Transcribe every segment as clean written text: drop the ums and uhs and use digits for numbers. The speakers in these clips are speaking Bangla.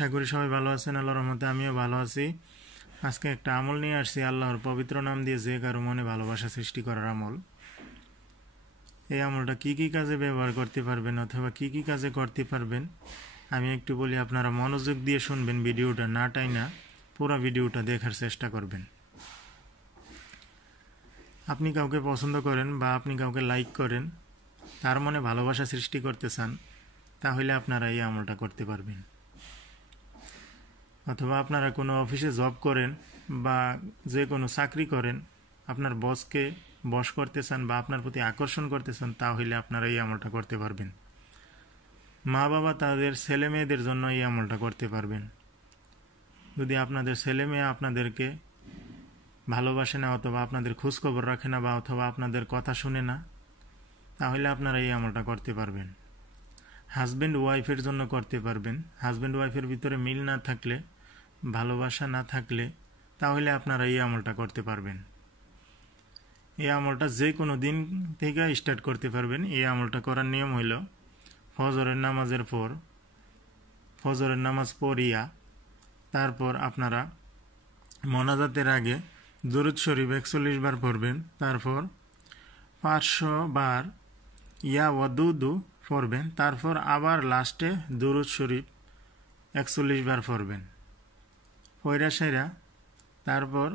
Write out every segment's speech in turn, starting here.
আশা করি সবাই ভালো আছেন। আল্লাহর রহমতে আমিও ভালো আছি। আজকে একটা আমল নিয়ে আসছি, আল্লাহর পবিত্র নাম দিয়ে যে কারো মনে ভালোবাসা সৃষ্টি করার আমল। এই আমলটা কি কি কাজে ব্যবহার করতে পারবেন অথবা কি কি কাজে করতে পারবেন আমি একটু বলি, আপনারা মনোযোগ দিয়ে শুনবেন, ভিডিওটা না টাইনা পুরো ভিডিওটা দেখার চেষ্টা করবেন। আপনি কাউকে পছন্দ করেন বা আপনি কাউকে লাইক করেন, তার মনে ভালোবাসা সৃষ্টি করতে চান, তাহলে আপনারা এই আমলটা করতে পারবেন। অথবা আপনারা কোনো অফিসে জব করেন বা যে কোনো চাকরি করেন, আপনার বসকে বশ করতে চান বা আপনার প্রতি আকর্ষণ করতে চান, তাহলে আপনারা এই আমলটা করতে পারবেন। মা বাবা তাদের ছেলে মেয়েদের জন্য এই আমলটা করতে পারবেন। যদি আপনাদের ছেলে মেয়ে আপনাদেরকে ভালোবাসে না অথবা আপনাদের খোঁজখবর রাখে না বা অথবা আপনাদের কথা শুনে না, তাহলে আপনারা এই আমলটা করতে পারবেন। হাজব্যান্ড ওয়াইফের জন্য করতে পারবেন। হাজব্যান্ড ওয়াইফের ভিতরে মিল না থাকলে, ভালোবাসা না থাকলে, তাহলে আপনারা এই আমলটা করতে পারবেন। এই আমলটা যে কোনো দিন থেকে স্টার্ট করতে পারবেন। এই আমলটা করার নিয়ম হইল, ফজরের নামাজ পড়িয়া তারপর আপনারা মোনাজাতের আগে দুরূদ শরীফ 41 বার পড়বেন। তারপর 500 বার ইয়া ওয়াদুদু পড়বেন। তারপর আবার লাস্টে দুরূদ শরীফ 41 বার পড়বেন। পয়রা সেরা তারপর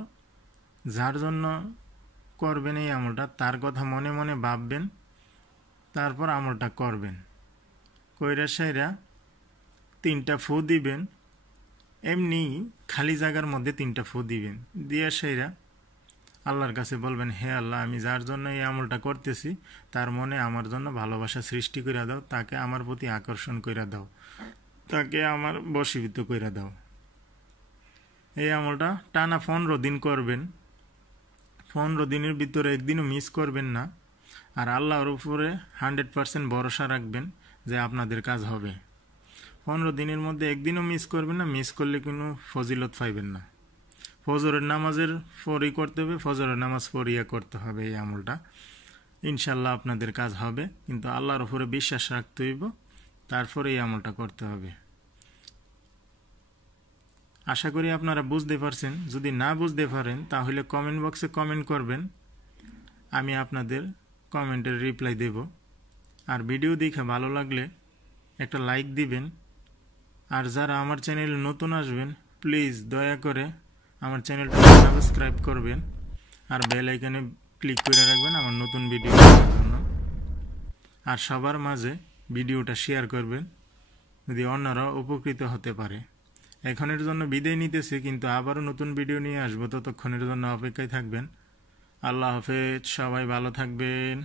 যার জন্য করবেন এই আমলটা, তার কথা মনে মনে ভাববেন, তারপর আমলটা করবেন। কইরা সেরা 3টা ফু দিবেন, এমনি খালি জায়গার মধ্যে 3টা ফু দিবেন। দিয়ে সেরা আল্লাহর কাছে বলবেন, হে আল্লাহ, আমি যার জন্য এই আমলটা করতেছি তার মনে আমার জন্য ভালোবাসা সৃষ্টি করে দাও, তাকে আমার প্রতি আকর্ষণ করে দাও, তাকে আমার বশীভূত করে দাও। এই আমলটা টানা 15 দিন করবেন। 15 দিনের ভিতরে একদিনও মিস করবেন না। আর আল্লাহর উপরে 100% ভরসা রাখবেন যে আপনাদের কাজ হবে। 15 দিনের মধ্যে একদিনও মিস করবেন না। মিস করলে কোনো ফজিলত পাইবেন না। ফজরের নামাজের পরই করতে হবে, ফজরের নামাজ পড়িয়া করতে হবে এই আমলটা। ইনশাল্লাহ আপনাদের কাজ হবে, কিন্তু আল্লাহর উপরে বিশ্বাস রাখতে হইব, তারপরে এই আমলটা করতে হবে। আশা করি আপনারা বুঝতে পারছেন। যদি না বুঝতে পারেন তাহলে কমেন্ট বক্সে কমেন্ট করবেন, আমি আপনাদের কমেন্টের রিপ্লাই দেব। আর ভিডিও দেখে ভালো লাগলে একটা লাইক দিবেন। আর যারা আমার চ্যানেলে নতুন আসবেন, প্লিজ দয়া করে আমার চ্যানেলটা সাবস্ক্রাইব করবেন আর বেল আইকনে ক্লিক করে রাখবেন আমার নতুন ভিডিও দেখার জন্য। আর সবার মাঝে ভিডিওটা শেয়ার করবেন, যদি অন্যরা উপকৃত হতে পারে। এখনের জন্য বিদায় নিতেছি, কিন্তু আবারও নতুন ভিডিও নিয়ে আসবো। ততক্ষণের জন্য অপেক্ষায় থাকবেন। আল্লাহ হাফেজ, সবাই ভালো থাকবেন।